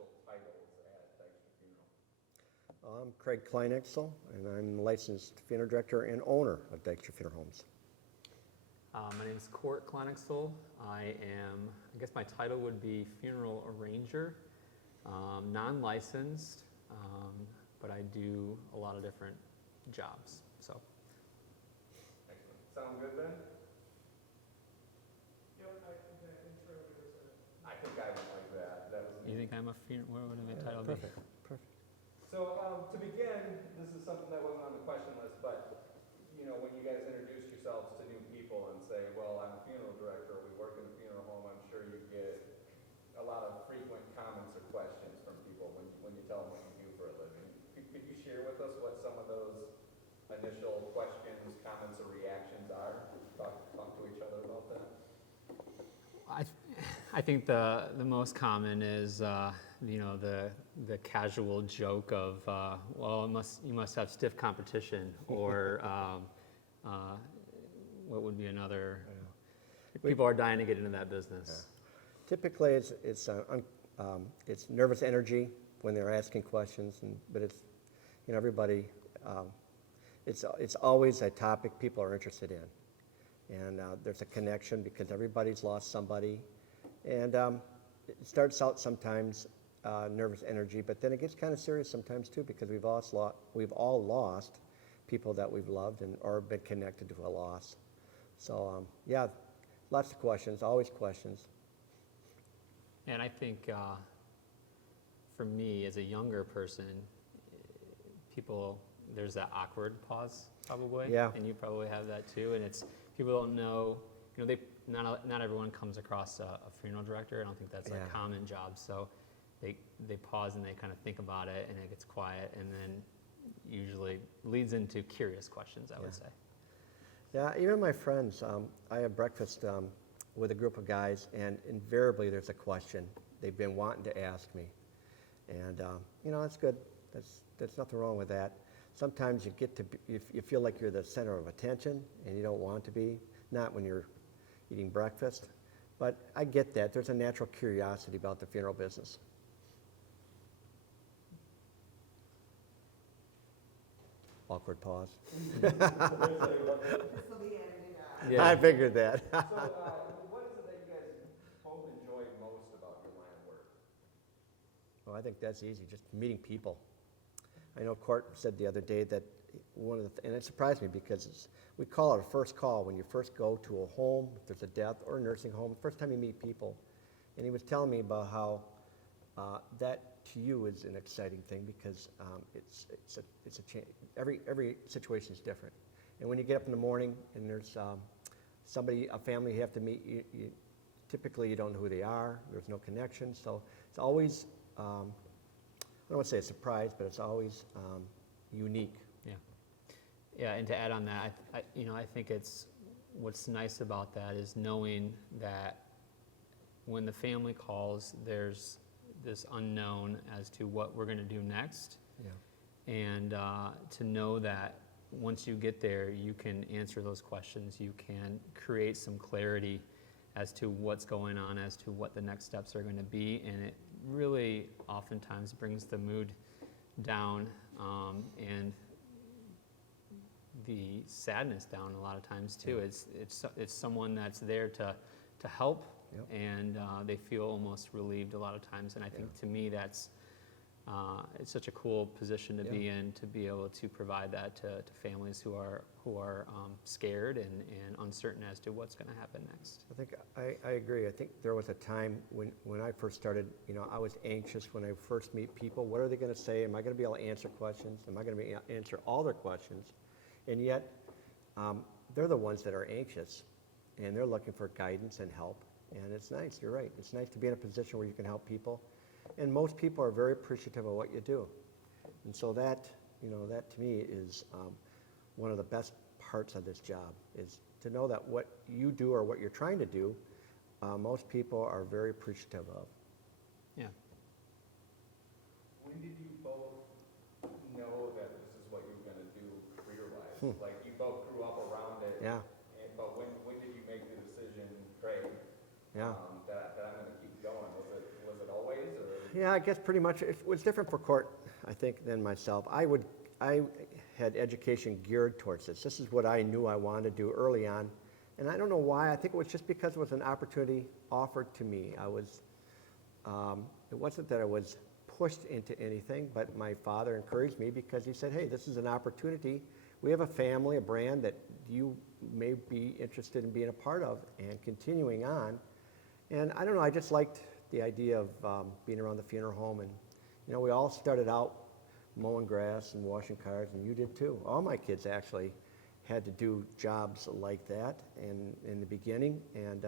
official titles at Dykstra Funeral? I'm Craig Kleinheksel, and I'm the licensed funeral director and owner of Dykstra Funeral Homes. My name is Cort Kleinheksel. I guess my title would be funeral arranger, non-licensed, but I do a lot of different jobs. So. Excellent. Sound good then? Yep, I think that intro was I think I would like that. That was You think I'm a funeral? What would the title be? Perfect. So to begin, this is something that wasn't on the question list, but when you guys introduce yourselves to new people and say, well, I'm a funeral director, we work in a funeral home, I'm sure you get a lot of frequent comments or questions from people when you tell them what you do for a living. Could you share with us what some of those initial questions, comments, or reactions are? Talk to each other about that. I think the most common is the casual joke of well, you must have stiff competition, or what would be another? People are dying to get into that business. Yeah. Typically, it's nervous energy when they're asking questions, but it's everybody. It's always a topic people are interested in, and there's a connection because everybody's lost somebody, and it starts out sometimes nervous energy, but then it gets kind of serious sometimes too because we've all lost people that we've loved or been connected to a loss. So yeah, lots of questions, always questions. And I think for me, as a younger person, there's that awkward pause probably, Yeah. and you probably have that too. And it's people don't know, not everyone comes across a funeral director. I don't think that's a common job. So they pause and they kind of think about it, and it gets quiet, and then usually leads into curious questions, I would say. Yeah, even my friends, I have breakfast with a group of guys, and invariably there's a question they've been wanting to ask me. And, that's good. There's nothing wrong with that. Sometimes you feel like you're the center of attention, and you don't want to be, not when you're eating breakfast. But I get that. There's a natural curiosity about the funeral business. Awkward pause. So, Yeah. I figured that. what is it that you guys both enjoy most about your line of work? Well, I think that's easy, just meeting people. I know Cort said the other day that and it surprised me because we call it a first call when you first go to a home, if there's a death or a nursing home, first time you meet people. And he was telling me about how that to you is an exciting thing because it's a change. Every situation is different. And when you get up in the morning and there's a family you have to meet, typically you don't know who they are, there's no connection, so it's always, I don't want to say a surprise, but it's always unique. Yeah, and to add on that, I think what's nice about that is knowing that when the family calls, there's this unknown as to what we're going to do next. Yeah. And to know that once you get there, you can answer those questions, you can create some clarity as to what's going on, as to what the next steps are going to be, and it really oftentimes brings the mood down and the sadness down a lot of times too. Yeah. It's someone that's there to help. Yep. And they feel almost relieved a lot of times, and I think to me that's it's such a cool position to be in, to be able to provide that to families who are scared and uncertain as to what's going to happen next. I think I agree. I think there was a time when I first started, I was anxious when I first meet people. What are they going to say? Am I going to be able to answer questions? Am I going to answer all their questions? And yet, they're the ones that are anxious, and they're looking for guidance and help. And it's nice, you're right. It's nice to be in a position where you can help people. And most people are very appreciative of what you do. And so that to me is one of the best parts of this job, is to know that what you do or what you're trying to do, most people are very appreciative of. Yeah. When did you both know that this is what you were going to do career-wise? Like, you both grew up around it. Yeah. But when did you make the decision, Craig, Yeah. that I'm going to keep going? Was it always? Or Yeah, I guess pretty much it was different for Cort, I think, than myself. I had education geared towards this. This is what I knew I wanted to do early on. And I don't know why. I think it was just because it was an opportunity offered to me. It wasn't that I was pushed into anything, but my father encouraged me because he said, hey, this is an opportunity. We have a family, a brand that you may be interested in being a part of and continuing on. And I don't know, I just liked the idea of being around the funeral home. And, you know, we all started out mowing grass and washing cars, and you did too. All my kids actually had to do jobs like that in the beginning. And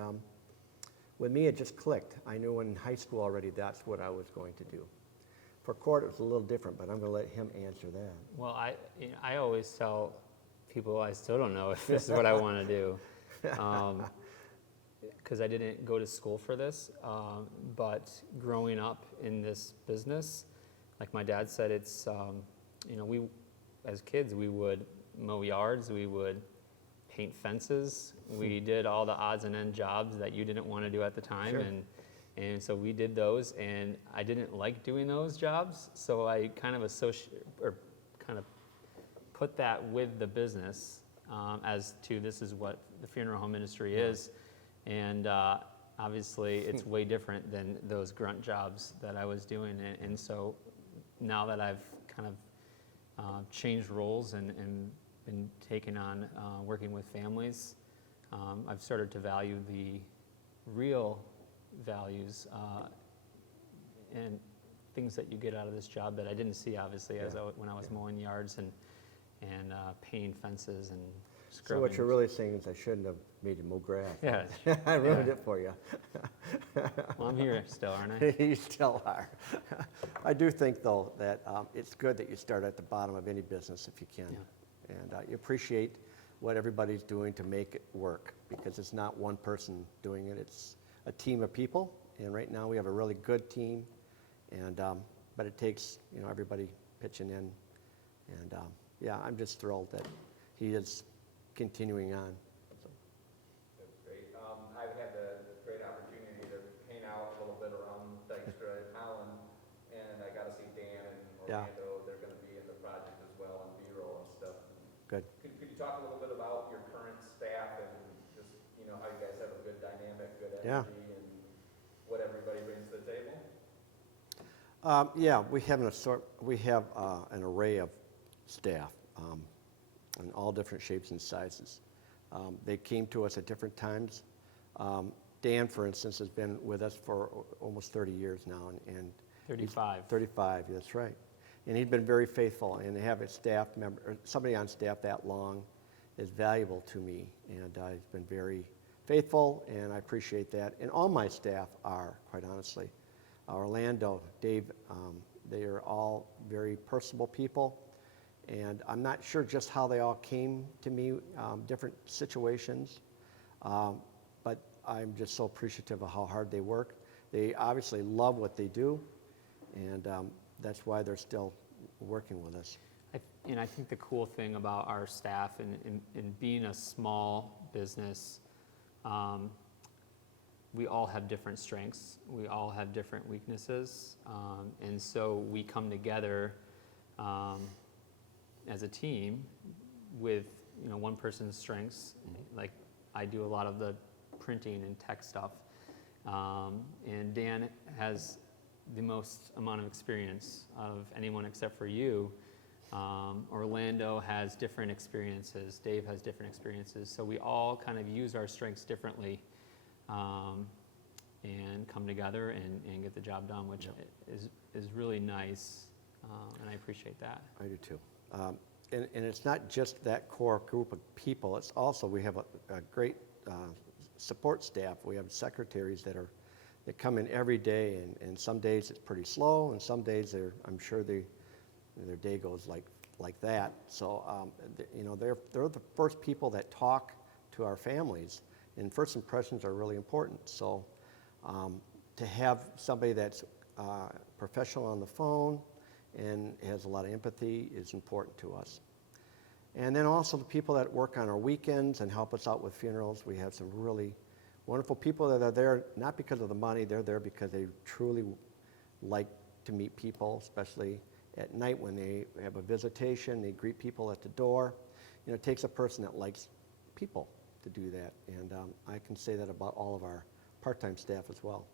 with me, it just clicked. I knew in high school already that's what I was going to do. For Cort, it was a little different, but I'm going to let him answer that. Well, I always tell people I still don't know if this is what I want to do, because I didn't go to school for this. But growing up in this business, like my dad said, it's we as kids we would mow yards, we would paint fences, we did all the odds and end jobs that you didn't want to do at the time, Sure. and so we did those, and I didn't like doing those jobs, so I kind of put that with the business as to this is what the funeral home industry is, and obviously it's way different than those grunt jobs that I was doing, and so now that I've kind of changed roles and been taken on working with families, I've started to value the real values and things that you get out of this job that I didn't see obviously when I was mowing yards and painting fences and So scrubbing. what you're really saying is I shouldn't have made you mow grass. Yeah. I ruined it for you. Well, I'm here still, aren't I? You still are. I do think, though, that it's good that you start at the bottom of any business if you can. Yeah. And you appreciate what everybody's doing to make it work, because it's not one person doing it, it's a team of people. And right now we have a really good team, and but it takes everybody pitching in. And yeah, I'm just thrilled that he is continuing on. So. That's great. I've had the great opportunity to hang out a little bit around Dykstra and Holland, and I got to see Dan and Yeah. Orlando. They're going to be in the project as well, and B-roll and stuff. Good. Could you talk a little bit about your current staff and just, how you guys have a good dynamic, good Yeah. energy, and what everybody brings to the table? Yeah, we have an array of staff in all different shapes and sizes. They came to us at different times. Dan, for instance, has been with us for almost 30 years now, and 35. 35, that's right. And he's been very faithful, and to have a staff member, or somebody on staff that long is valuable to me, and he's been very faithful, and I appreciate that. And all my staff are, quite honestly. Orlando, Dave, they are all very personable people, and I'm not sure just how they all came to me, different situations, but I'm just so appreciative of how hard they work. They obviously love what they do, and that's why they're still working with us. I think the cool thing about our staff and being a small business, we all have different strengths. We all have different weaknesses. And so we come together as a team with one person's strengths. Like I do a lot of the printing and tech stuff. And Dan has the most amount of experience of anyone except for you. Orlando has different experiences. Dave has different experiences. So we all kind of use our strengths differently and come together and get the job done, which is really nice, and I appreciate that. I do too. And it's not just that core group of people. It's also, we have a great support staff. We have secretaries that come in every day, and some days it's pretty slow, and some days I'm sure their day goes like that. So they're the first people that talk to our families, and first impressions are really important. So to have somebody that's professional on the phone and has a lot of empathy is important to us. And then also the people that work on our weekends and help us out with funerals. We have some really wonderful people that are there not because of the money. They're there because they truly like to meet people, especially at night when they have a visitation, they greet people at the door. It takes a person that likes people to do that, and I can say that about all of our part-time staff as well.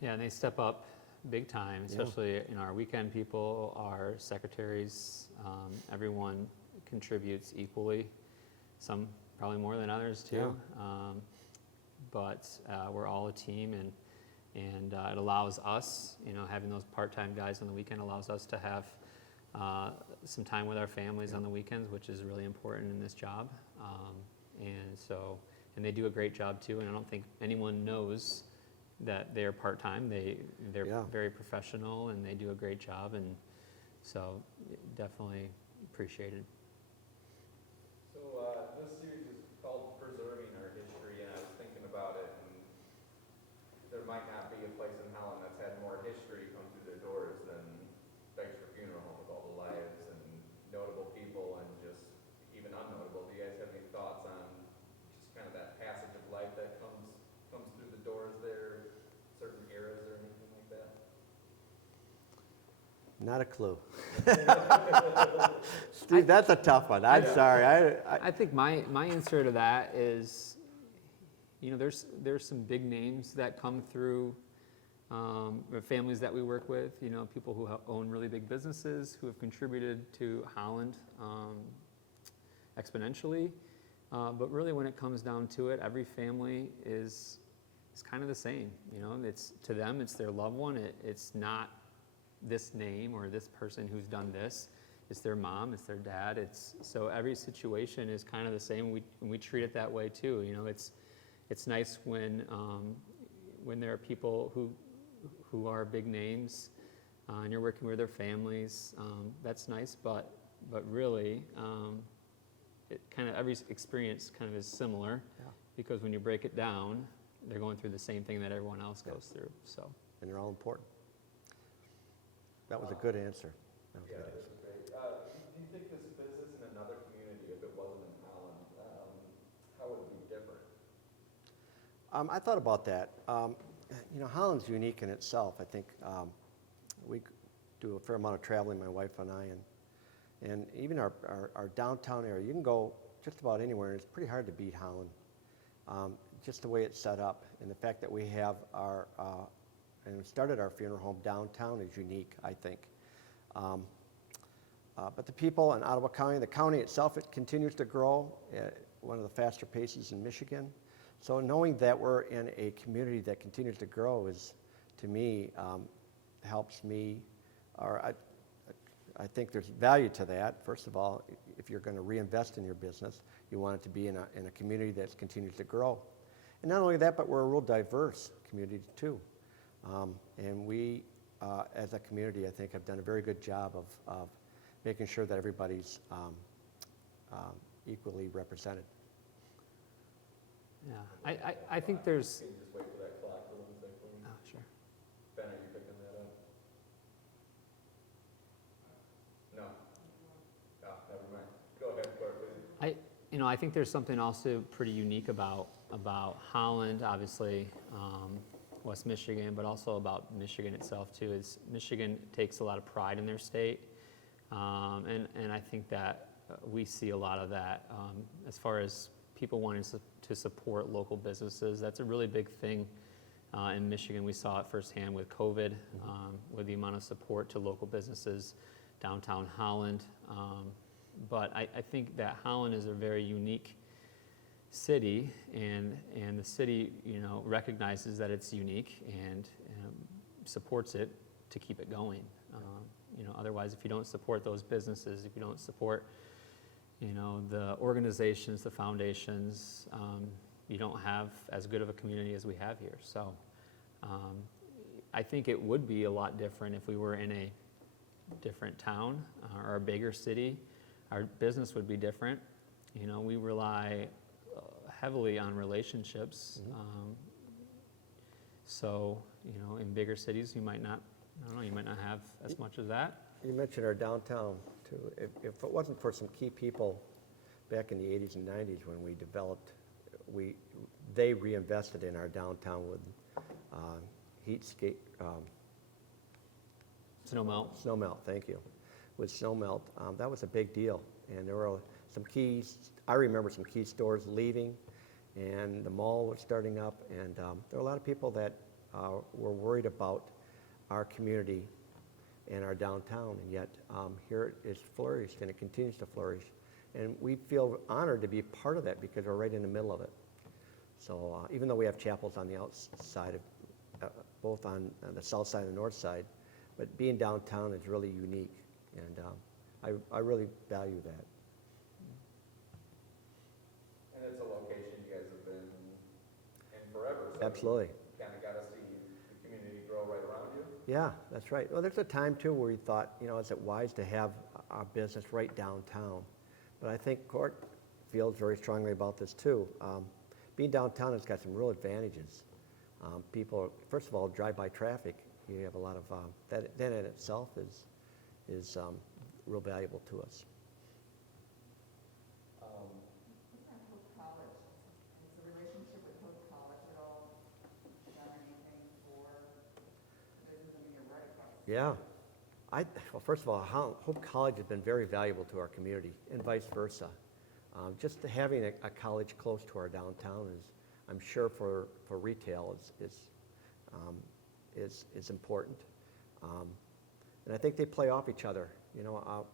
Yeah, and they step up big time, especially our weekend people, our secretaries, everyone contributes equally, some probably more than others too. But we're all a team, and it allows us, having those part-time guys on the weekend allows us to have some time with our families on the weekends, which is really important in this job. And they do a great job too, and I don't think anyone knows that they're part-time. They're very professional, and they do a great job, and so definitely appreciated. So this series is called Preserving Our History, and I was thinking about it, and there might not be a place in Holland that's had more history come through their doors than Dykstra Funeral Home, with all the lives and notable people and just even unnotable. Do you guys have any thoughts on just kind of that passage of life that comes through the doors there, certain eras or anything like that? Not a clue. Steve, that's a tough one. I'm sorry. I think my answer to that is, there's some big names that come through families that we work with. People who own really big businesses who have contributed to Holland exponentially. But really, when it comes down to it, every family is kind of the same. It's to them, it's their loved one. It's not this name or this person who's done this. It's their mom, it's their dad. So every situation is kind of the same. We treat it that way too. It's nice when there are people who are big names and you're working with their families. That's nice, but really, it kind of every experience kind of is similar because when you break it down, they're going through the same thing that everyone else goes through. So, and they're all important. That was a good answer. That was a good answer. This is great. Do you think this business in another community, if it wasn't in Holland, how would it be different? I thought about that. Holland's unique in itself. I think we do a fair amount of traveling, my wife and I, and even our downtown area. You can go just about anywhere, and it's pretty hard to beat Holland. Just the way it's set up, and the fact that we have and we started our funeral home downtown is unique, I think. But the people in Ottawa County, the county itself, it continues to grow at one of the faster paces in Michigan. So knowing that we're in a community that continues to grow is, to me, helps me, or I think there's value to that. First of all, if you're going to reinvest in your business, you want it to be in a community that continues to grow. And not only that, but we're a real diverse community too. And we, as a community, I think have done a very good job of making sure that everybody's equally represented. yeah, I think there's. Can you just wait for that clock for 1 second for me? Oh, sure. Ben, are you picking that up? No. Oh, never mind. Go ahead, Cort, please. I think there's something also pretty unique about Holland, obviously, West Michigan, but also about Michigan itself too. Is Michigan takes a lot of pride in their state, and I think that we see a lot of that as far as people wanting to support local businesses. That's a really big thing in Michigan. We saw it firsthand with COVID, with the amount of support to local businesses downtown Holland. But I think that Holland is a very unique city, and the city, recognizes that it's unique and supports it to keep it going. Otherwise, if you don't support those businesses, if you don't support, the organizations, the foundations, you don't have as good of a community as we have here. So, I think it would be a lot different if we were in a different town or a bigger city. Our business would be different. We rely heavily on relationships. So, in bigger cities, you might not have as much of that. You mentioned our downtown too. If it wasn't for some key people back in the 80s and 90s when we developed, they reinvested in our downtown with Snow melt. Snow melt, thank you. With snow melt, that was a big deal. And there were some I remember some key stores leaving, and the mall was starting up, and there were a lot of people that were worried about our community and our downtown, and yet here it's flourished, and it continues to flourish. And we feel honored to be part of that because we're right in the middle of it. So even though we have chapels on the outside, both on the south side and the north side, but being downtown is really unique, and I really value that. And it's a location you guys have been in forever, so Absolutely. you kind of got to see the community grow right around you. Yeah, that's right. Well, there's a time too where we thought, is it wise to have our business right downtown? But I think Cort feels very strongly about this too. Being downtown has got some real advantages. People, first of all, drive-by traffic. You have a lot of that in itself is real valuable to us. What about Hope College? Has the relationship with Hope College at all done anything for the business? I mean, you're right across. Yeah. Well, first of all, Hope College has been very valuable to our community, and vice versa. Just having a college close to our downtown is, I'm sure, for retail is important. And I think they play off each other.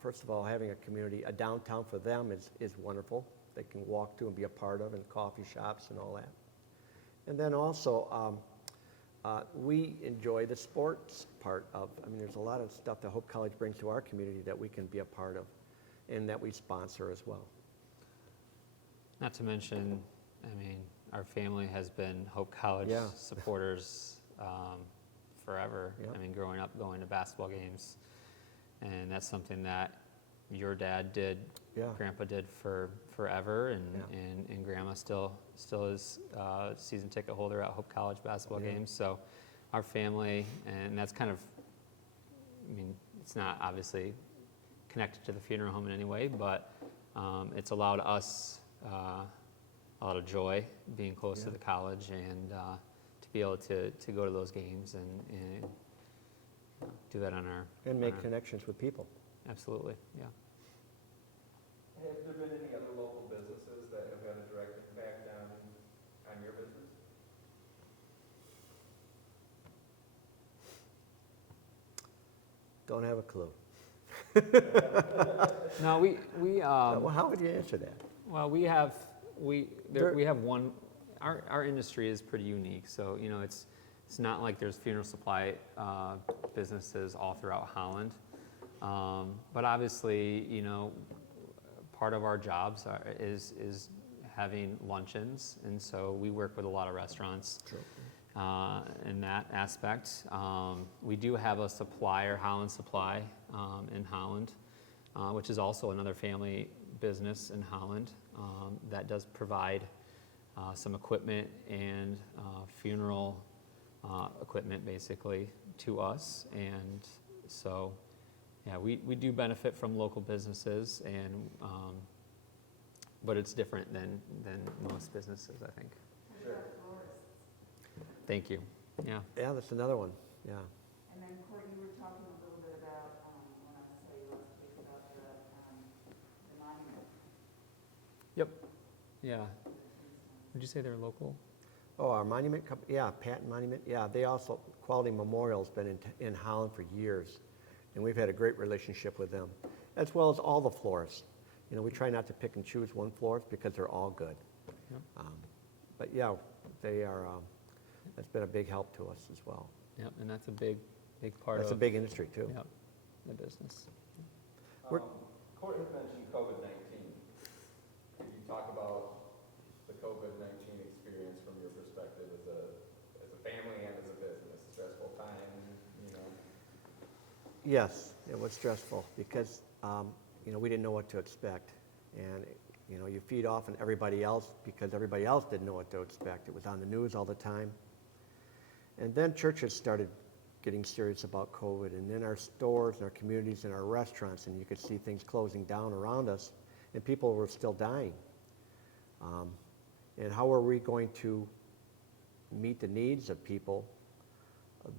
First of all, having a downtown for them is wonderful. They can walk to and be a part of, and coffee shops and all that. And then also, we enjoy the sports part of, there's a lot of stuff that Hope College brings to our community that we can be a part of and that we sponsor as well. Not to mention, our family has been Hope College Yeah. supporters forever. Yeah. Growing up, going to basketball games, and that's something that your dad did, Yeah. Grandpa did for forever, and, Yeah. and Grandma still is a season ticket holder at Hope College basketball Yeah. games. So our family, and that's kind of, it's not obviously connected to the funeral home in any way, but it's allowed us a lot of joy being close to Yeah. the college, and to be able to go to those games and do that on our... And make on our- connections with people. Absolutely, yeah. Have there been any other local businesses that have had a direct impact on your business? Don't have a clue. No, we Well, how would you answer that? well, we have There- one. Our industry is pretty unique, so it's not like there's funeral supply businesses all throughout Holland, but obviously part of our jobs is having luncheons, and so we work with a lot of restaurants. Sure. In that aspect. We do have a supplier, Holland Supply, in Holland, which is also another family business in Holland that does provide some equipment and funeral equipment basically to us. And so, yeah, we do benefit from local businesses, and but it's different than most businesses, I think. What about florists? Thank you. Yeah. Yeah, that's another one, yeah. And then, Cort, you were talking a little bit about, when I saw you last week, about the monument. Yep. Yeah. Would you say they're local? Oh, our monument company, yeah, Patton Monument, yeah, they also, Quality Memorial's been in Holland for years, and we've had a great relationship with them, as well as all the florists. We try not to pick and choose one florist because they're all good. Yep. But yeah, they are, that's been a big help to us as well. Yep. And that's a big part That's a of big industry too. yep, the business. We're- Cort had mentioned COVID-19. Could you talk about the COVID-19 experience from your perspective as a family and as a business? Stressful time, Yes, it was stressful because, we didn't know what to expect. And, you feed off on everybody else because everybody else didn't know what to expect. It was on the news all the time. And then churches started getting serious about COVID, and in our stores and our communities and our restaurants, and you could see things closing down around us, and people were still dying. And how are we going to meet the needs of people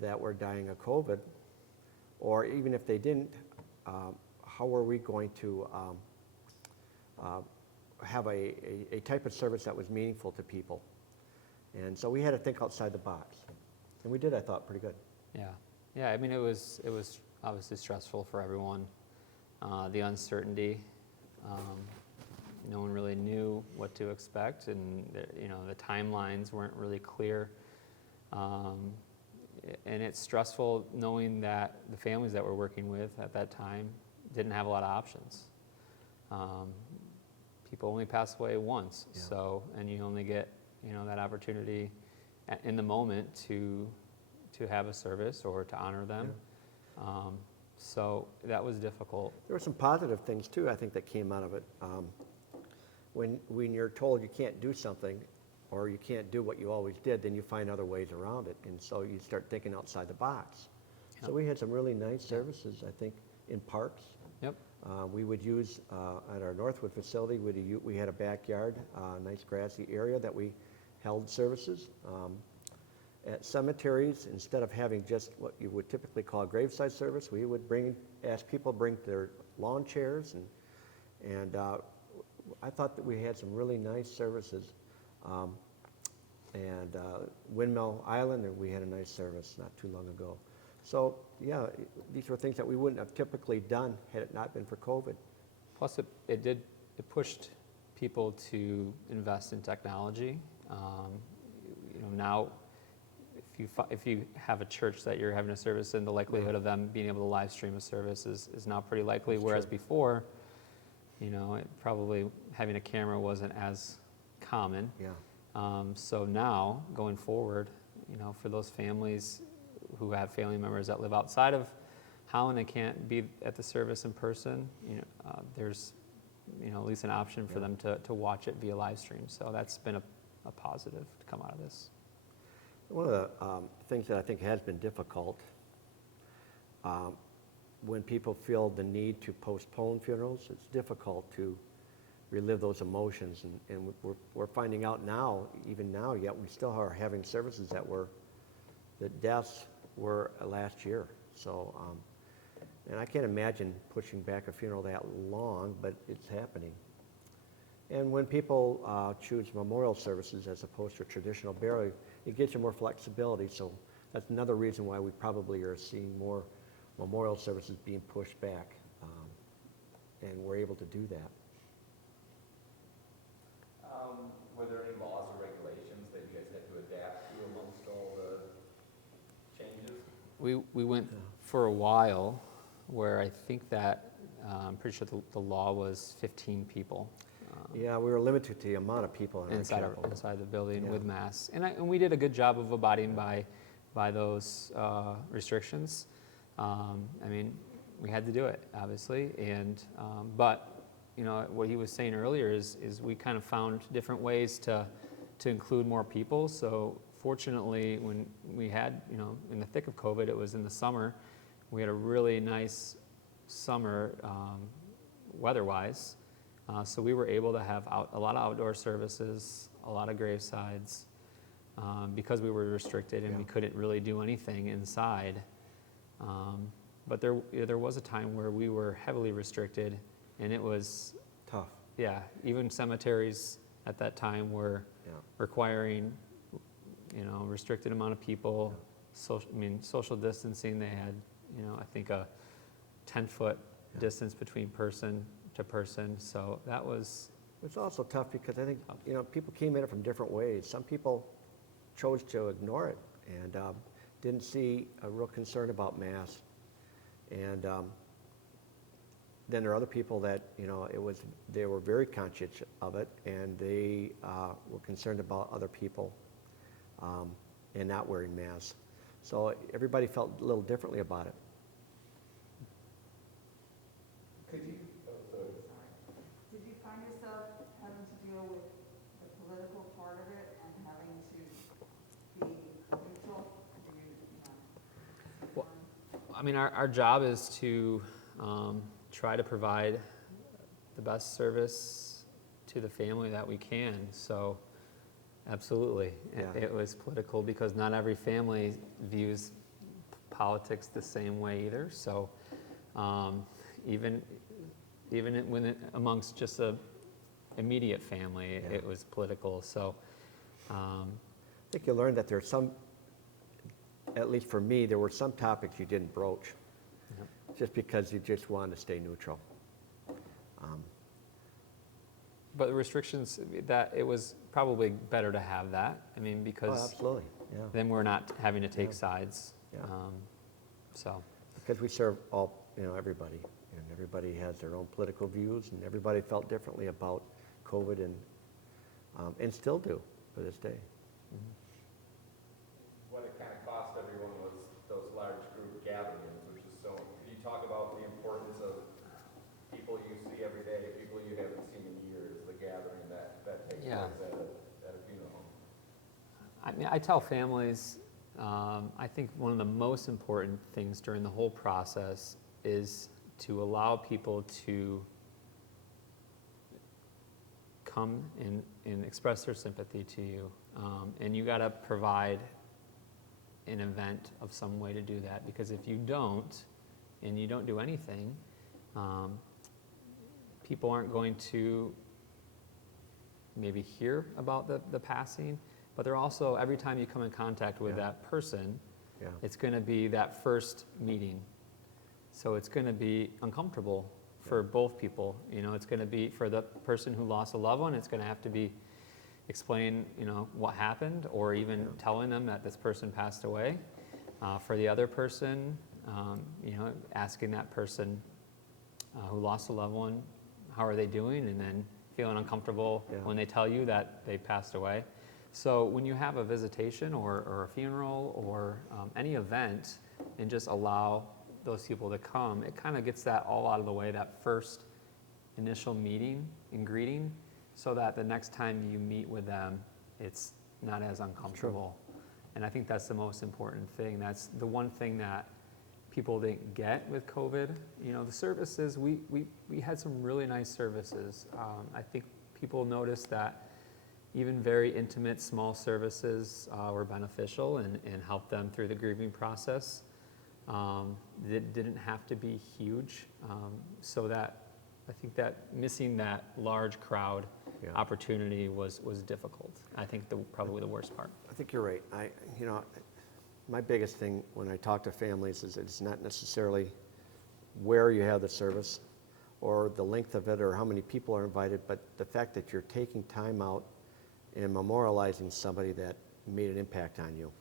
that were dying of COVID or even if they didn't, how were we going to have a type of service that was meaningful to people? And so we had to think outside the box. And we did, I thought, pretty good. Yeah, yeah. I mean, it was obviously stressful for everyone. The uncertainty, no one really knew what to expect, and the timelines weren't really clear. And it's stressful knowing that the families that we're working with at that time didn't have a lot of options. People only pass away once, Yeah. so, and you only get that opportunity in the moment to have a service or to honor them. So that was difficult. There were some positive things too, I think, that came out of it. When you're told you can't do something, or you can't do what you always did, then you find other ways around it, and so you start thinking outside the box. So Yep. we had some really nice services, I think, in parks. Yep. We would use, at our Northwood facility, we had a backyard, nice grassy area that we held services. At cemeteries, instead of having just what you would typically call a graveside service, we would ask people to bring their lawn chairs, and I thought that we had some really nice services. Windmill Island, we had a nice service not too long ago. So, yeah, these were things that we wouldn't have typically done had it not been for COVID. Plus, it pushed people to invest in technology. Now, if you have a church that you're having a service in, the likelihood of them being able to live stream a service is now pretty likely. That's whereas true. before, probably having a camera wasn't as common. Yeah. So now, going forward, for those families who have family members that live outside of Holland and can't be at the service in person, there's at least an option for them to watch it via live stream. So that's been a positive to come out of this. One of the things that I think has been difficult, when people feel the need to postpone funerals, it's difficult to relive those emotions, and we're finding out now, even now, yet we still are having services the deaths were last year. So, and I can't imagine pushing back a funeral that long, but it's happening. And when people choose memorial services as opposed to traditional burial, it gives you more flexibility. So that's another reason why we probably are seeing more memorial services being pushed back, and we're able to do that. Were there any laws or regulations that you guys had to adapt to amongst all the changes? We went for a while where I think that, I'm pretty sure the law was 15 people. Yeah, we were limited to the amount of people in our chapel. Inside the building Yeah. with masks. And we did a good job of abiding by those restrictions. We had to do it, obviously, but what he was saying earlier is we kind of found different ways to include more people. So fortunately, when we had, in the thick of COVID, it was in the summer, we had a really nice summer weather-wise. So we were able to have a lot of outdoor services, a lot of gravesides, because we were restricted and we couldn't really do anything inside. But there was a time where we were heavily restricted, and it was Tough. yeah. Even cemeteries at that time were requiring, restricted amount of people. Social distancing. They had, I think a 10-foot distance between person to person. So that was. It's also tough because I think, people came at it from different ways. Some people chose to ignore it and didn't see a real concern about masks. And then there are other people that, they were very conscious of it, and they were concerned about other people and not wearing masks. So everybody felt a little differently about it. Could you, Sorry. Did you find yourself having to deal with the political part of it and having to be neutral? Well, our job is to try to provide the best service to the family that we can. So, absolutely, Yeah. it was political because not every family views politics the same way either. So even amongst just a immediate family, Yeah. it was political. So I think you learned that there's some, at least for me, there were some topics you didn't broach, just because you just wanted to stay neutral. but the restrictions, that it was probably better to have that. I mean, Oh, because absolutely, yeah. then we're not having to take Yeah. sides. Yeah. So, Because we serve all, everybody, and everybody has their own political views, and everybody felt differently about COVID and still do to this day. What it kind of cost everyone was those large group gatherings, which is so, you talk about the importance of people you see every day, people you haven't seen in years, the gathering that takes Yeah. place at a funeral home. I mean, I tell families, I think one of the most important things during the whole process is to allow people to come and express their sympathy to you. And you got to provide an event of some way to do that, because if you don't, and you don't do anything, people aren't going to maybe hear about the passing, but they're also, every time you come in contact with Yeah. that person, Yeah. it's going to be that first meeting. So it's going to be uncomfortable for both people. It's going to be for the person who lost a loved one, it's going to have to be explain, what happened, or even telling them that this person passed away. For the other person, asking that person who lost a loved one, how are they doing, and then feeling uncomfortable Yeah. when they tell you that they passed away. So when you have a visitation or a funeral or any event, and just allow those people to come, it kind of gets that all out of the way, that first initial meeting and greeting, so that the next time you meet with them, it's not as uncomfortable. And I think that's the most important thing. That's the one thing that people didn't get with COVID. The services, we had some really nice services. I think people noticed that even very intimate, small services were beneficial and helped them through the grieving process. It didn't have to be huge, so that I think that missing that large crowd Yeah. opportunity was difficult. I think probably the worst part. I think you're right. My biggest thing when I talk to families is it's not necessarily where you have the service or the length of it or how many people are invited, but the fact that you're taking time out and memorializing somebody that made an impact on you.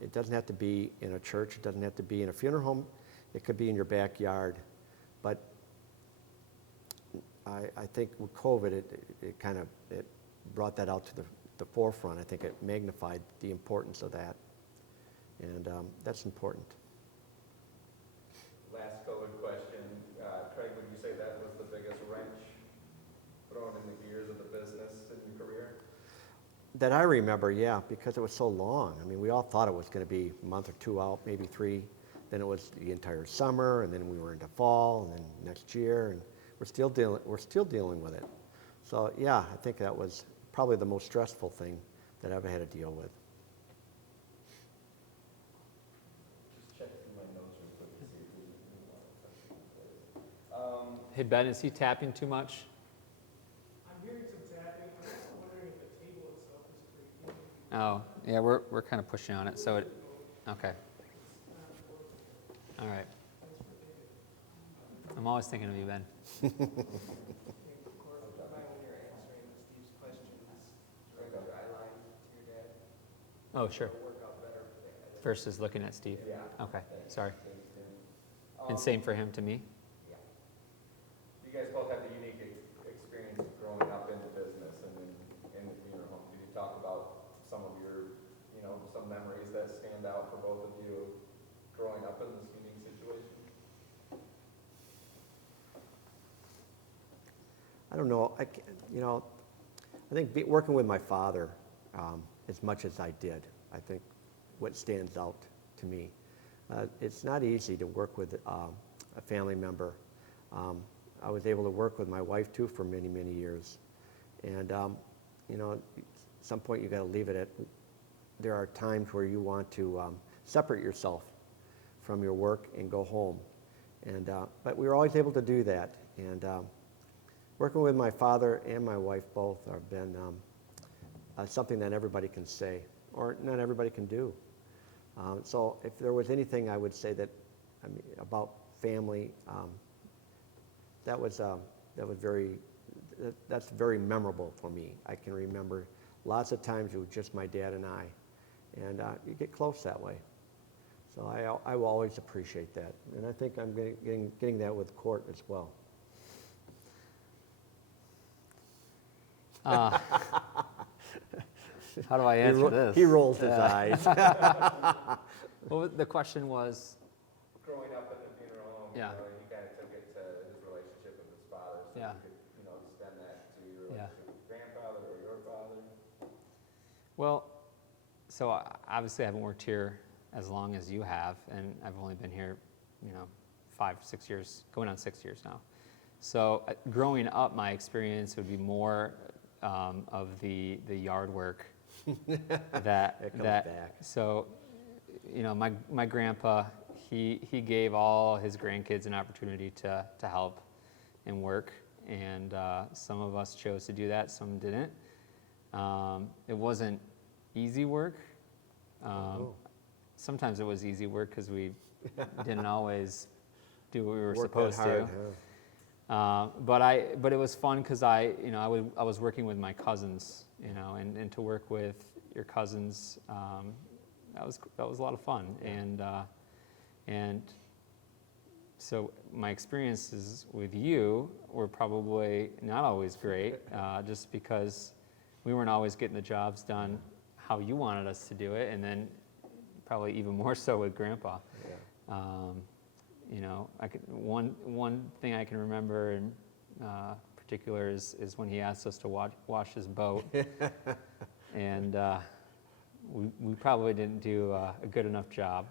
It doesn't have to be in a church, it doesn't have to be in a funeral home, it could be in your backyard. But I think with COVID, it brought that out to the forefront. I think it magnified the importance of that, and that's important. Last COVID question, Craig, would you say that was the biggest wrench thrown in the gears of the business in your career? That I remember, yeah, because it was so long. I mean, we all thought it was going to be a month or two out, maybe 3. Then it was the entire summer, and then we were into fall, and then next year, and we're still dealing with it. So yeah, I think that was probably the most stressful thing that I ever had to deal with. Just check through my notes real quick to see if there's anything. Hey Ben, is he tapping too much? I'm hearing some tapping, I'm also wondering if the table itself is pretty big. Oh, yeah, we're kind of pushing on it, so okay. All right. I'm always thinking of you, Ben. Cort, when you're answering Steve's questions, direct your eye line to your dad. Oh, sure. It'll work out better for that. Versus looking at Steve. Yeah. Okay, sorry. Thanks, Tim. And same for him to me? You guys both have the unique experience of growing up in the business and in the funeral home. Could you talk about some of your, some memories that stand out for both of you growing up in this unique situation? I don't know. I think working with my father as much as I did, I think what stands out to me. It's not easy to work with a family member. I was able to work with my wife too for many, many years. And, at some point you got to leave it at, there are times where you want to separate yourself from your work and go home. And, but we were always able to do that. And working with my father and my wife both have been something that everybody can say, or not everybody can do. So if there was anything I would say that, I mean, about family, that's very memorable for me. I can remember lots of times it was just my dad and I, and you get close that way. So I will always appreciate that, and I think I'm getting that with Cort as well. How do I answer this? He rolls his eyes. Well, the question was, Growing up at the funeral home, Yeah. he kind of took it to his relationship with his father, so Yeah. you could, extend that to your Yeah. relationship with grandfather or your father. well, so obviously I haven't worked here as long as you have, and I've only been here, 5, 6 years, going on 6 years now. So growing up, my experience would be more of the yard work that It comes back. So, my grandpa, he gave all his grandkids an opportunity to help and work, and some of us chose to do that, some didn't. It wasn't easy work. Oh. Sometimes it was easy work because we didn't always do what we were Work that supposed hard, to. huh? But it was fun because I was working with my cousins, and to work with your cousins, that was a lot of fun, and so my experiences with you were probably not always great, just because we weren't always getting the jobs done how you wanted us to do it, and then probably even more so with Grandpa. Yeah. One thing I can remember in particular is when he asked us to wash his boat, and we probably didn't do a good enough job.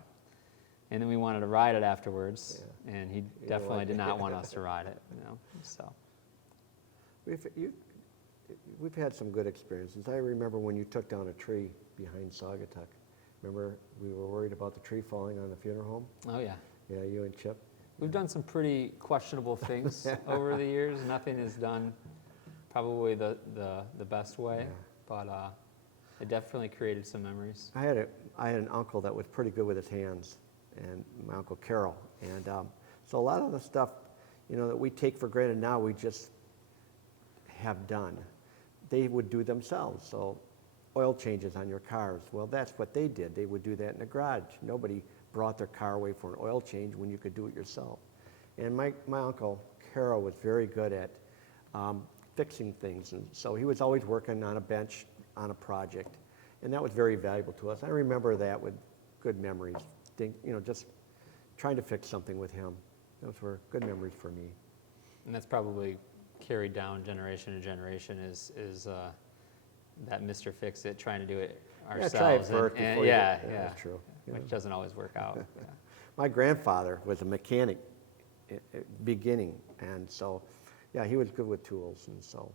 And then we wanted to ride it afterwards, and he definitely did not want us to ride it. So We've had some good experiences. I remember when you took down a tree behind Saugatuck. Remember, we were worried about the tree falling on the funeral home? oh yeah, Yeah, you and Chip? we've done some pretty questionable things over the years. Nothing is done probably the best way, Yeah. but it definitely created some memories. I had an uncle that was pretty good with his hands, and my Uncle Carol. And so a lot of the stuff, that we take for granted now, we just have done. They would do themselves. So oil changes on your cars, well, that's what they did. They would do that in the garage. Nobody brought their car away for an oil change when you could do it yourself. And my Uncle Carol was very good at fixing things, and so he was always working on a bench on a project, and that was very valuable to us. I remember that with good memories. Just trying to fix something with him. Those were good memories for me. And that's probably carried down generation to generation is that Mr. Fix-It, trying to do it ourselves. Yeah, try it first before you yeah, do it. yeah, That's true. which doesn't always work out. Yeah. My grandfather was a mechanic at beginning, and so, yeah, he was good with tools, and so,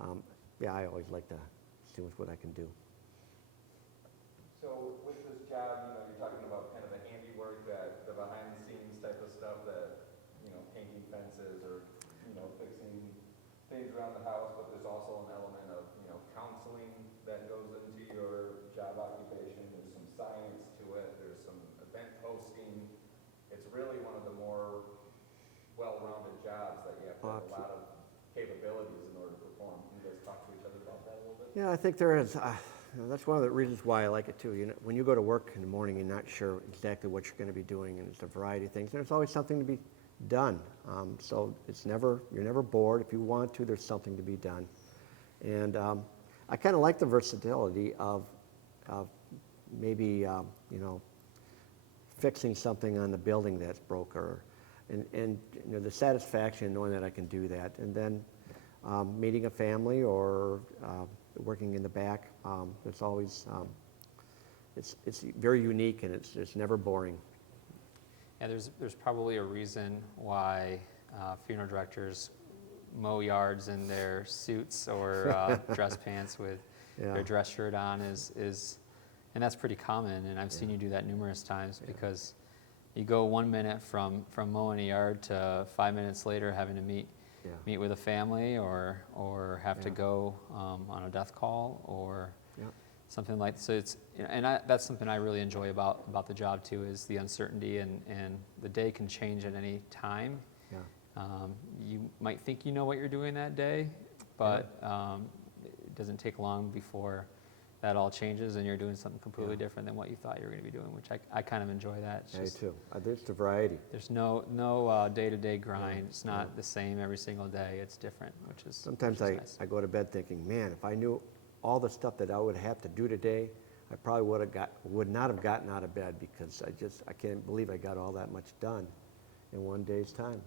I always like to see what I can do. So with this job, you're talking about kind of the handiwork, the behind-the-scenes type of stuff that, painting fences or, fixing things around the house, but there's also an element of, counseling that goes into your job occupation. There's some science to it. There's some event hosting. It's really one of the more well-rounded jobs that you have to have a lot of capabilities in order to perform. Can you guys talk to each other about that a little bit? Yeah, I think there is. That's one of the reasons why I like it too. When you go to work in the morning, you're not sure exactly what you're going to be doing, and it's a variety of things. There's always something to be done. So you're never bored. If you want to, there's something to be done. And I kind of like the versatility of maybe fixing something on the building that's broke, and the satisfaction knowing that I can do that, and then meeting a family or working in the back. It's always it's very unique, and it's never boring. Yeah, there's probably a reason why funeral directors mow yards in their suits or dress pants with their dress shirt on and that's pretty common, and I've seen you do that numerous times because you go 1 minute from mowing a yard to 5 minutes later having to meet with a family or have to Yeah. go on a death call or Yeah. something like, so it's, and that's something I really enjoy about the job too, is the uncertainty and the day can change at any time. Yeah. You might think you know what you're doing that day, but it doesn't take long before that all changes and you're doing something completely Yeah. different than what you thought you were going to be doing, which I kind of enjoy that. It's I do just, too. There's the variety. there's no day-to-day grind. It's not the same every single day. It's different, which is Sometimes which is I, nice. I go to bed thinking, man, if I knew all the stuff that I would have to do today, I probably would not have gotten out of bed because I can't believe I got all that much done in one day's time.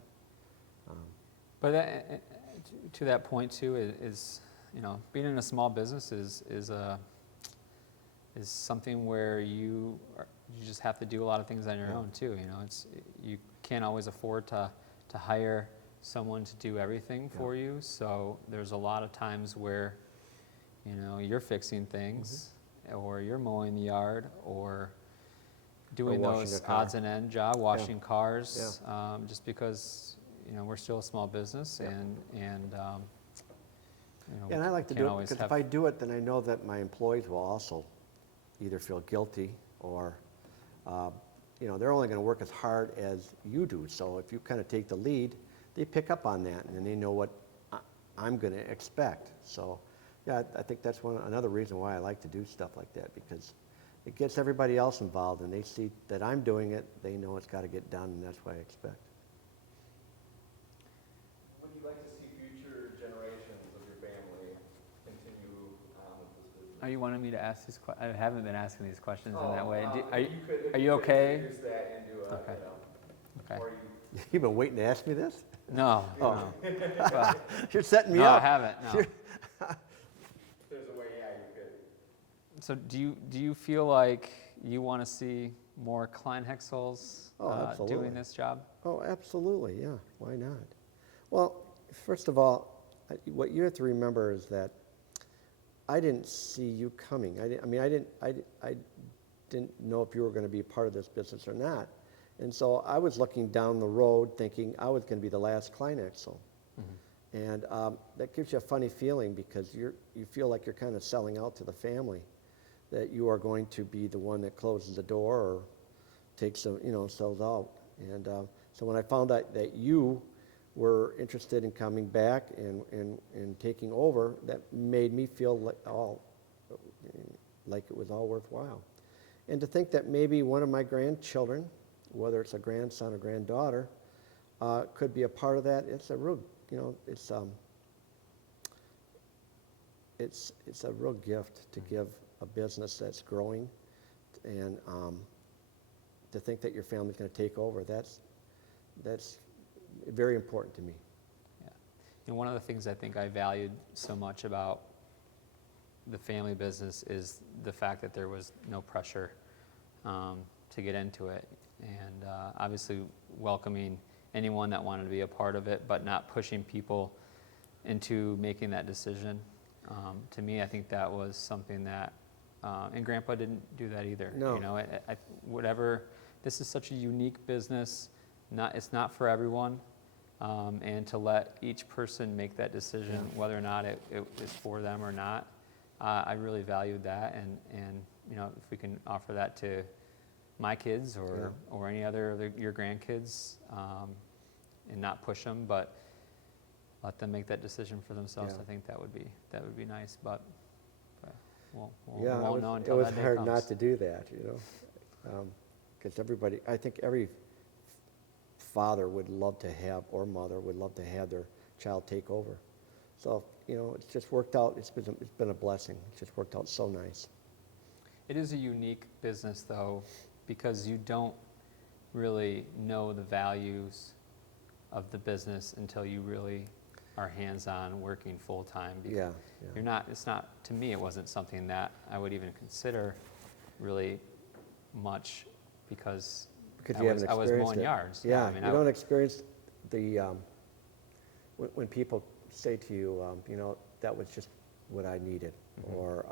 But to that point too is being in a small business is something where you just have to do a lot of things on your own too. You can't always afford to hire someone to do everything for you. So there's a lot of times where you're fixing things, or you're mowing the yard, or doing washing those a car. odds and end job, washing cars, Yeah. just because we're still a small business Yeah. and And I like to can't do it always because have- if I do it, then I know that my employees will also either feel guilty or, they're only going to work as hard as you do. So if you kind of take the lead, they pick up on that and then they know what I'm going to expect. So, yeah, I think that's another reason why I like to do stuff like that, because it gets everybody else involved and they see that I'm doing it, they know it's got to get done, and that's what I expect. Would you like to see future generations of your family continue on with this business? Are you wanting me to ask these questions? I haven't been asking these questions in that Oh, way. if Are you could okay? introduce that into a, Okay. Okay. or You've been waiting to ask me this? No. Oh. No. Well, You're setting me no, I up. haven't. No. there's a way, you could. So do you feel like you want to see more Kleinheksels Oh, absolutely. doing this job? Oh, absolutely, yeah, why not? Well, first of all, what you have to remember is that I didn't see you coming. I didn't know if you were going to be part of this business or not. And so I was looking down the road thinking I was going to be the last Kleinheksel. And that gives you a funny feeling because you feel like you're kind of selling out to the family, that you are going to be the one that closes the door or takes sells out. And so when I found out that you were interested in coming back and taking over, that made me feel like it was all worthwhile. And to think that maybe one of my grandchildren, whether it's a grandson or granddaughter, could be a part of that, it's a real, it's a real gift to give a business that's growing, and to think that your family's going to take over, that's very important to me. Yeah. One of the things I think I valued so much about the family business is the fact that there was no pressure to get into it, and obviously welcoming anyone that wanted to be a part of it, but not pushing people into making that decision. To me, I think that was something that, and Grandpa didn't do that either. No. Whatever. This is such a unique business. It's not for everyone, and to let each person make that decision, whether or not it is for them or not. I really valued that, and if we can offer that to my kids or any other of your grandkids, and not push them, but let them make that decition for themselves. Yeah. I think that would be nice, but we Yeah, won't know it until was that day hard comes. not to do that, because everybody, I think every father would love to have, or mother would love to have their child take over. So, it's just worked out, it's been a blessing. It's just worked out so nice. It is a unique business, though, because you don't really know the values of the business until you really are hands-on working full-time. Yeah. You're not, to me, it wasn't something that I would even consider really much because Because I you was haven't experienced mowing it. yards. Yeah, I mean, you don't experience the, when people say to you, that was just what I needed, or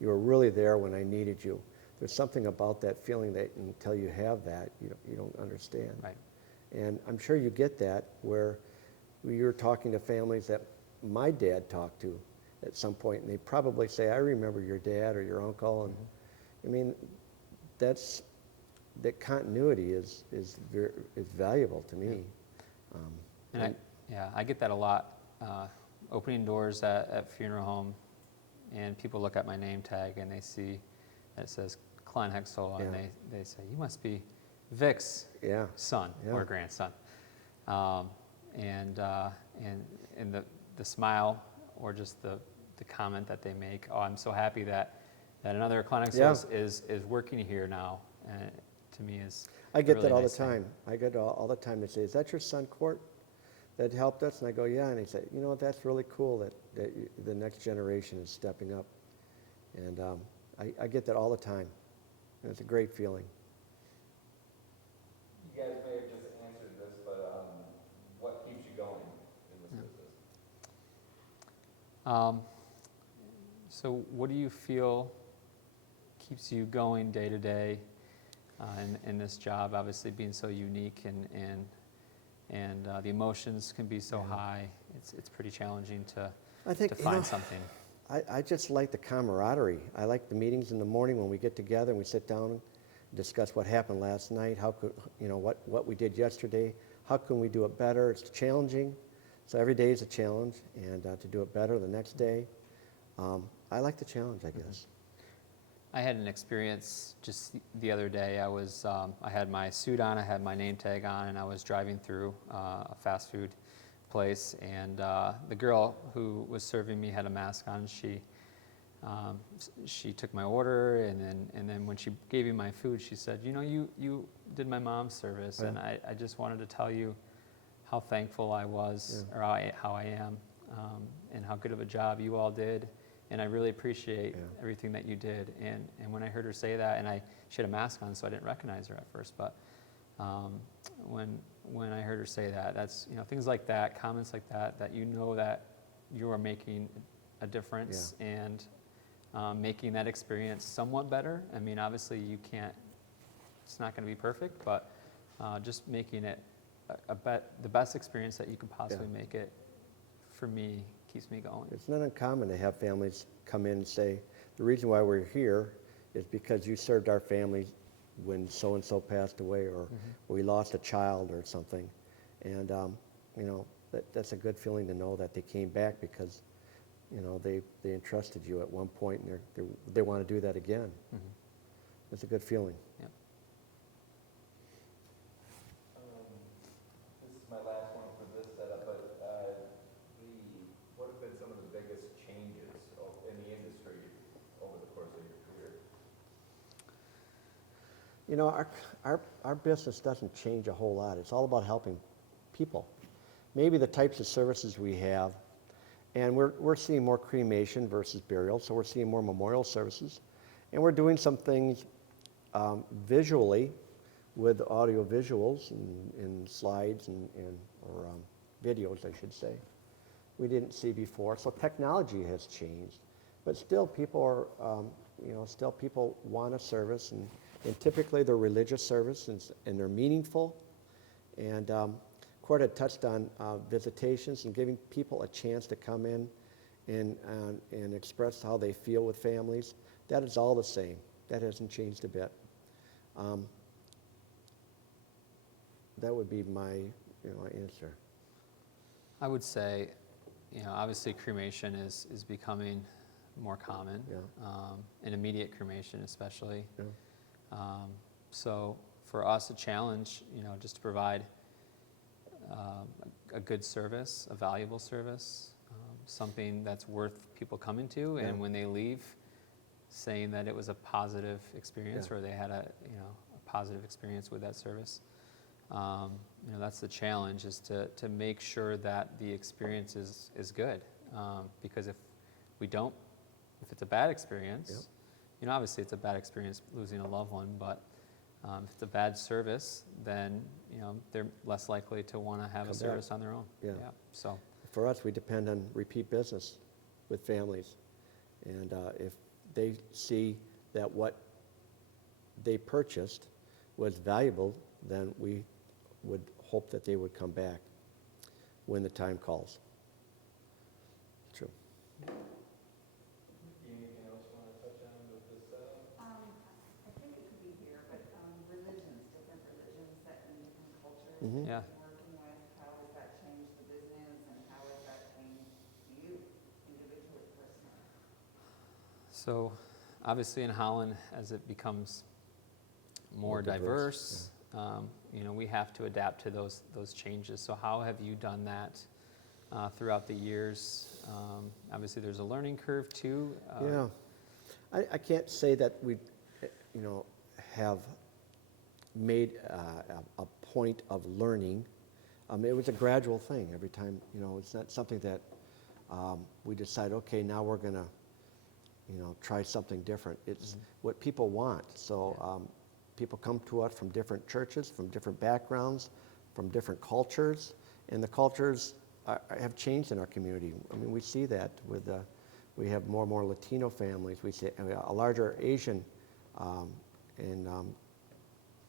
you were really there when I needed you. there's something about that feeling that until you have that, you don't understand. Right. And I'm sure you get that where you're talking to families that my dad talked to at some point, and they probably say, I remember your dad or your uncle. And I mean, that continuity is valuable to me. And I get that a lot. Opening doors at funeral home, and people look at my name tag and they see that it says Kleinheksel, and they say, you must be Vic's son or grandson. And the smile or just the comment that they make, oh, I'm so happy that another Kleinheksel is working here now, to me is I get really that all nice the thing. time. I get all the time. They say, is that your son, Cort, that helped us? And I go, yeah. And they say, you know what, that's really cool that the next generation is stepping up. And I get that all the time. And it's a great feeling. You guys may have just answered this, but what keeps you going in this business? So what do you feel keeps you going day to day in this job, obviously being so unique and the emotions can be so high. It's pretty challenging to find something. I just like the camaraderie. I like the meetings in the morning when we get together and we sit down and discuss what happened last night, how could, what we did yesterday, how can we do it better. It's challenging, so every day is a challenge, and to do it better the next day. I like the challenge, I guess. I had an experience just the other day. I had my suit on, I had my name tag on, and I was driving through a fast food place, and the girl who was serving me had a mask on. She took my order, and then when she gave me my food, she said, you did my mom's service, and I just wanted to tell you how thankful I was, or how I am, and how good of a job you all did. And I really appreciate everything that you did. And when I heard her say that, and she had a mask on, so I didn't recognize her at first. But when I heard her say that, that's things like that, comments like that, that that you are making a difference and making that experience somewhat better. I mean, obviously you can't. It's not going to be perfect, but just making it the best experience that you can possibly make it, for me, keeps me going. It's not uncommon to have families come in and say, the reason why we're here is because you served our family when so-and-so passed away, or we lost a child or something. And, that's a good feeling to know that they came back because, they entrusted you at one point, and they want to do that again. It's a good feeling. Yep. This is my last one for this setup, but what have been some of the biggest changes in the industry over the course of your career? Our business doesn't change a whole lot. It's all about helping people. Maybe the types of services we have, and we're seeing more cremation versus burial, so we're seeing more memorial services, and we're doing some things visually with audio visuals and slides or videos, I should say, we didn't see before. So technology has changed, but still people are, people want a service, and typically they're religious service, and they're meaningful. And Cort had touched on visitations and giving people a chance to come in and express how they feel with families. That is all the same. That hasn't changed a bit. That would be my answer. I would say, obviously cremation is becoming more common, and immediate cremation especially. So for us, a challenge, just to provide a good service, a valuable service, something that's worth people coming to, and when they leave, saying that it was a positive experience or they had a positive experience with that service. That's the challenge, is to make sure that the experience is good. Because if it's a bad experience, obviously it's a bad experience losing a loved one, but if it's a bad service, then they're less likely to want to have a service on their own. So for us, we depend on repeat business with families, and if they see that what they purchased was valuable, then we would hope that they would come back when the time calls. True. Anything else you want to touch on with this setup? I think it could be here, but religions, different religions that in different cultures Mhm. Yeah. that you're working with, how has that changed the business and how has that changed you individually, personally? So obviously in Holland, as it becomes more More diverse, diverse, we have to adapt to those changes. So how have you done that throughout the years? Obviously, there's a learning curve too. Yeah. I can't say that we, have made a point of learning. It was a gradual thing every time, it's not something that we decide, okay, now we're going to, try something different. It's what people want. So people come to us from different churches, from different backgrounds, from different cultures, and the cultures have changed in our community. I mean, we see that with we have more and more Latino families. We see a larger Asian,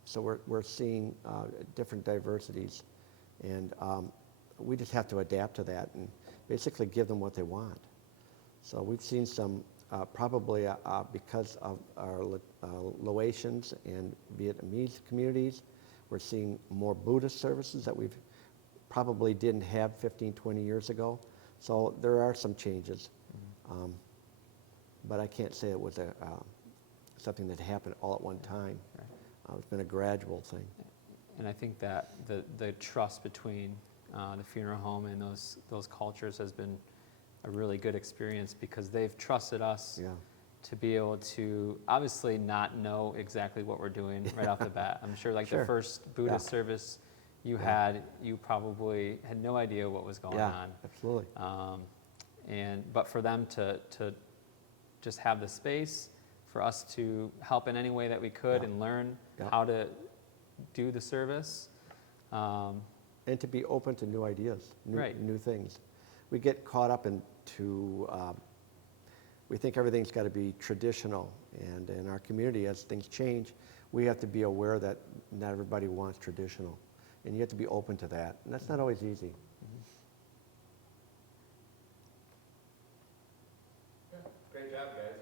so we're seeing different diversities, and we just have to adapt to that and basically give them what they want. So we've seen some, probably because of our Laotians and Vietnamese communities, we're seeing more Buddhist services that we've probably didn't have 15, 20 years ago. So there are some changes. But I can't say it was something that happened all at one time. Right. It's been a gradual thing. And I think that the trust between the funeral home and those cultures has been a really good experience because they've trusted us Yeah. to be able to obviously not know exactly what we're doing right off the bat. I'm sure like Sure. the first Buddhist service you had, you probably had no idea what was going on. Absolutely. But for them to just have the space for us to help in any way that we could and learn how to do the service. And to be open to new ideas, Right. new things. We get caught up into, we think everything's got to be traditional. And in our community, as things change, we have to be aware that not everybody wants traditional. And you have to be open to that. And that's not always easy. Great job, guys.